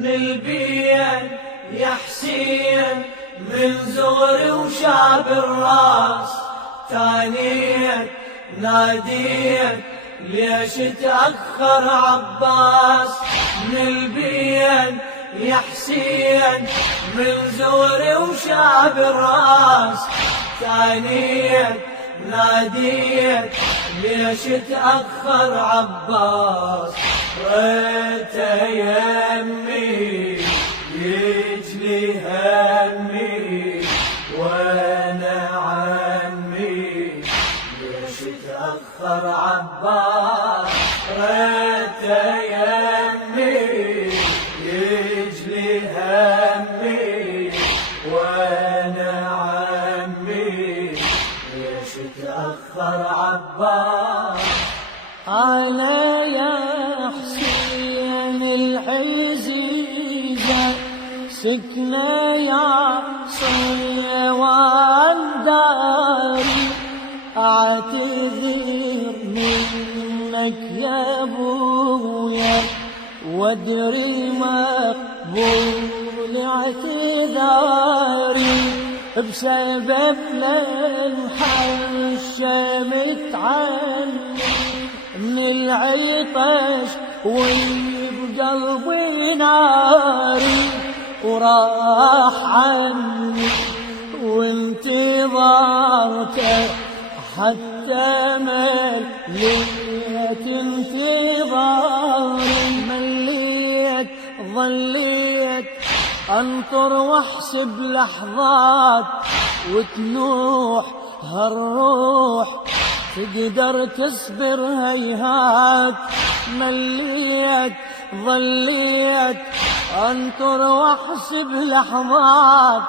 نلبين يا حسين من زغري وشاب الراس، تانيت ناديت ليش تأخر عباس. نلبين يا حسين من زغري وشاب الراس، تانيت ناديت ليش تأخر عباس. ريت يمي يجلي همي وانا عمي ليش تأخر عباس. ريت يمي يجلي همي وانا عمي ليش تأخر عباس. أنا يا حسين العزيزة سكنة يا صيوان داري، أعتذر منك يا أبويا وادري مقبول اعتذاري، بسبب للحشمت عني من العطش وبقلبي ناري، وراح عني وانتظرته حتى مليت انتظاري. مليت ظليت انطر واحسب لحظات وتنوح هالروح تقدر تصبر هيهات. مليت ظليت انطر واحسب لحظات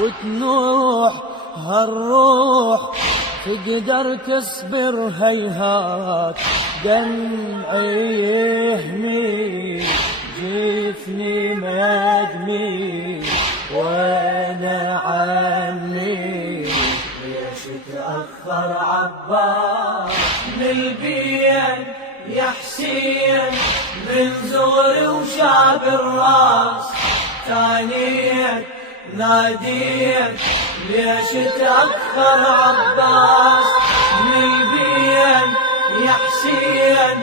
وتنوح هالروح تقدر تصبر هيهات. دمعي يهمي جفني مدمي وانا عني ليش تأخر عباس. نلبين يا حسين من زغري وشاب الراس، تانيت ناديت ليش تأخر عباس. نلبين يا حسين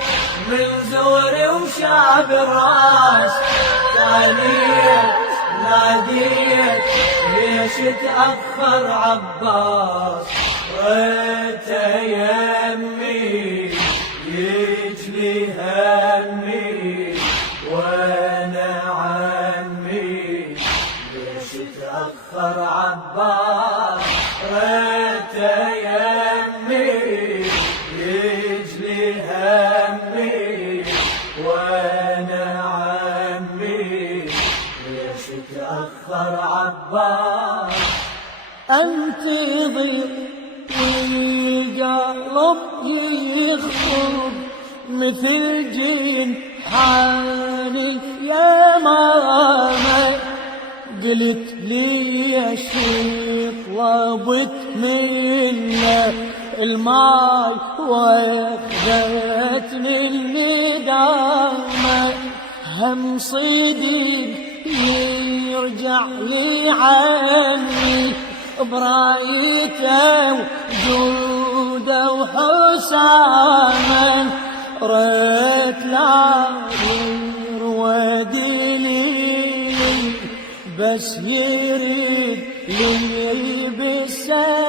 من زغري وشاب الراس، تانيت ناديت ليش تأخر عباس. ريت يمي يجلي همي وانا عمي ليش تأخر عباس. ريت يمي يجلي همي وانا عمي ليش تأخر عباس. انتظر والقلب يخطب مثل جنحاني يا ماما، قلت لي شي طلبت منه الماي واخذتني الندامة. هم صديق يرجع لي عني برايته وجوده وحسامه. ريت لا يروادني بس يريد لي بالسلام.